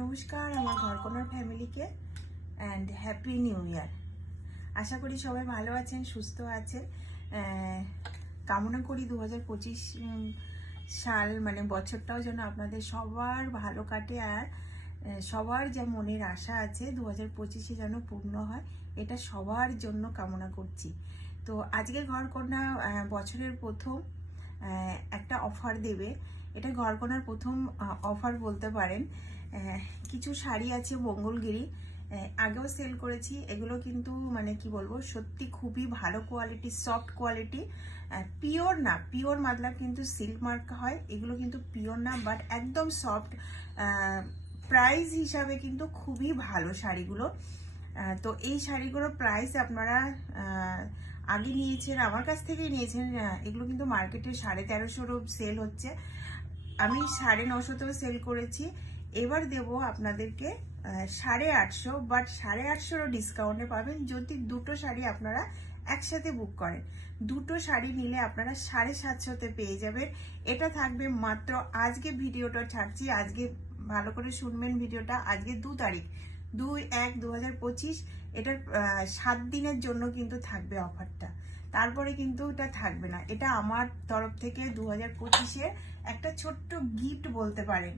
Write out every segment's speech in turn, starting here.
নমস্কার আমার ঘরকোনার ফ্যামিলিকে অ্যান্ড হ্যাপি নিউ ইয়ার। আশা করি সবাই ভালো আছেন, সুস্থ আছেন। কামনা করি 2025 সাল মানে বছরটাও যেন আপনাদের সবার ভালো কাটে, আর সবার যা মনের আশা আছে 2025-এ যেন পূর্ণ হয়, এটা সবার জন্য কামনা করছি। তো আজকে ঘরকন্যা বছরের প্রথম একটা অফার দেবে। এটা ঘরকন্যার প্রথম অফার বলতে পারেন। কিছু শাড়ি আছে মঙ্গলগিরি, আগেও সেল করেছি। এগুলো কিন্তু মানে কি বলবো, সত্যি খুবই ভালো কোয়ালিটি, সফট কোয়ালিটি, পিওর না, পিওর মাতলাব কিন্তু সিল্ক মার্ক হয়, এগুলো কিন্তু পিওর না, বাট একদম সফট। প্রাইস হিসাবে কিন্তু খুবই ভালো শাড়িগুলো। তো এই শাড়িগুলোর প্রাইস আপনারা আগে নিয়েছেন, আমার কাছ থেকেই নিয়েছেন। এগুলো কিন্তু মার্কেটে 1350 সেল হচ্ছে, আমি 950-তেও সেল করেছি। এবার দেব আপনাদেরকে 850, বাট 850-ও ডিসকাউন্টে পাবেন যদি দুটো শাড়ি আপনারা একসাথে বুক করেন। দুটো শাড়ি নিলে আপনারা 750-তে পেয়ে যাবেন। এটা থাকবে মাত্র, আজকে ভিডিওটা ছাড়ছি, আজকে ভালো করে শুনবেন ভিডিওটা। আজকে 2 তারিখ 2/1/2025, এটার 7 দিনের জন্য কিন্তু থাকবে অফারটা, তারপরে কিন্তু এটা থাকবে না। এটা আমার তরফ থেকে 2025-এর একটা ছোট্ট গিফট বলতে পারেন।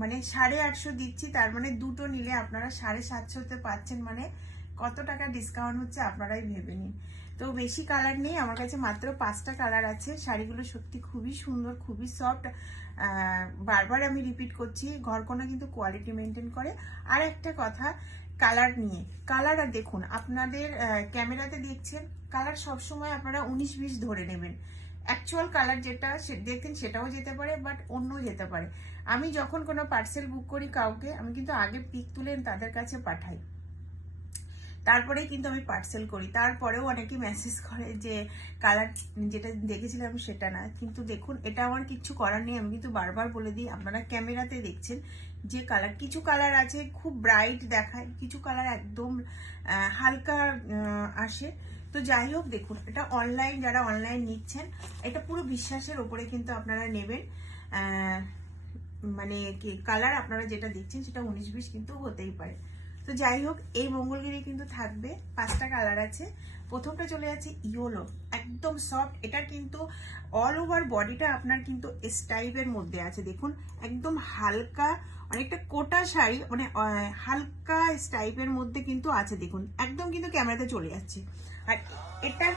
মানে 850 দিচ্ছি, তার মানে দুটো নিলে আপনারা 750-তে পাচ্ছেন, মানে কত টাকা ডিসকাউন্ট হচ্ছে আপনারাই ভেবে নিন। তো বেশি কালার নেই আমার কাছে, মাত্র 5টা কালার আছে। শাড়িগুলো সত্যি খুবই সুন্দর, খুবই সফট। বারবার আমি রিপিট করছি, ঘরকন্যা কিন্তু কোয়ালিটি মেনটেন করে। আর একটা কথা কালার নিয়ে, কালার আর দেখুন, আপনাদের ক্যামেরাতে দেখছেন কালার সবসময় আপনারা 19-20 ধরে নেবেন। অ্যাকচুয়াল কালার যেটা দেখেন সেটাও যেতে পারে, বাট অন্য যেতে পারে। আমি যখন কোনো পার্সেল বুক করি কাউকে, আমি কিন্তু আগে পিক তুলে তাদের কাছে পাঠাই, তারপরেই কিন্তু আমি পার্সেল করি। তারপরেও অনেকে মেসেজ করে যে কালার যেটা দেখেছিলাম সেটা না। কিন্তু দেখুন, এটা আমার কিছু করার নেই, আমি কিন্তু বারবার বলে দিই, আপনারা ক্যামেরাতে দেখছেন যে কালার, কিছু কালার আছে খুব ব্রাইট দেখায়, কিছু কালার একদম হালকা আসে। তো যাই হোক, দেখুন এটা অনলাইন, যারা অনলাইন নিচ্ছেন এটা পুরো বিশ্বাসের ওপরে কিন্তু আপনারা নেবেন। মানে কি কালার আপনারা যেটা দেখছেন সেটা 19-20 কিন্তু হতেই পারে। তো যাই হোক, এই মঙ্গলগিরি কিন্তু থাকবে 5টা কালার আছে। প্রথমটা চলে যাচ্ছে ইয়েলো, একদম সফট। এটা কিন্তু অল ওভার বডিটা আপনার কিন্তু স্টাইপের মধ্যে আছে, দেখুন একদম হালকা, অনেকটা কোটা শাড়ি, মানে হালকা স্টাইপের মধ্যে কিন্তু আছে, দেখুন একদম কিন্তু ক্যামেরাতে চলে যাচ্ছে। আর এটার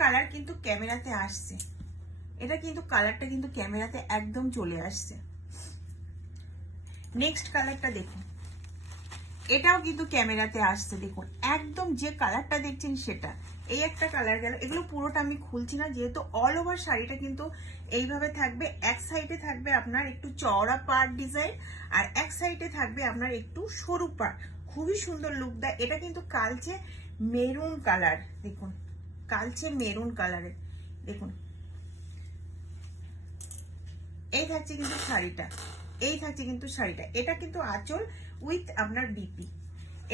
কালার কিন্তু ক্যামেরাতে আসছে, এটা কিন্তু কালারটা কিন্তু ক্যামেরাতে একদম চলে আসছে। নেক্সট কালারটা দেখুন, এটাও কিন্তু ক্যামেরাতে আসছে, দেখুন একদম যে কালারটা দেখছেন সেটা। এই একটা কালার গেল, এগুলো পুরোটা আমি খুলছি না, যেহেতু অল ওভার শাড়িটা কিন্তু এইভাবে থাকবে। এক সাইডে থাকবে আপনার একটু চওড়া পাড় ডিজাইন, আর এক সাইডে থাকবে আপনার একটু সরু পাড়, খুবই সুন্দর লুক দেয়। এটা কিন্তু কালচে মেরুন কালার, দেখুন কালচে মেরুন কালারের, দেখুন এই থাকছে কিন্তু শাড়িটা, এই থাকছে কিন্তু শাড়িটা। এটা কিন্তু আঁচল উইথ আপনার বিপি,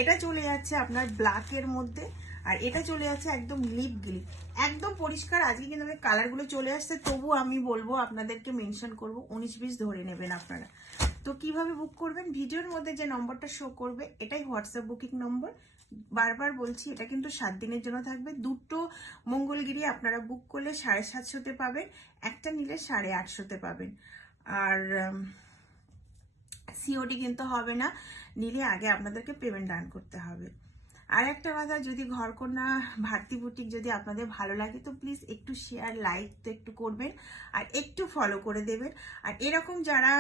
এটা চলে যাচ্ছে আপনার ব্ল্যাকের মধ্যে, আর এটা চলে যাচ্ছে একদম লিপ গ্লিপ, একদম পরিষ্কার। আজকে কিন্তু আমি কালারগুলো চলে আসছে, তবু আমি বলবো আপনাদেরকে মেনশন করব 19-20 ধরে নেবেন আপনারা। তো কিভাবে বুক করবেন, ভিডিওর মধ্যে যে নম্বরটা শো করবে এটাই হোয়াটসঅ্যাপ বুকিং নম্বর। বারবার বলছি, এটা কিন্তু 7 দিনের জন্য থাকবে। দুটো মঙ্গলগিরি আপনারা বুক করলে 750-তে পাবেন, একটা নিলে 850-তে পাবেন। আর সিওডি কিন্তু হবে না, নিলে আগে আপনাদেরকে পেমেন্ট ডান করতে হবে। আর একটা কথা, যদি ঘরকন্যা ভারতী বুটিক যদি আপনাদের ভালো লাগে তো প্লিজ একটু শেয়ার লাইক তো একটু করবেন, আর একটু ফলো করে দেবেন। আর এরকম যারা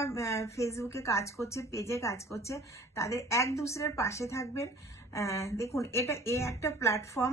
ফেসবুকে কাজ করছে, পেজে কাজ করছে, তাদের এক দুসরের পাশে থাকবেন। দেখুন এটা একটা প্ল্যাটফর্ম,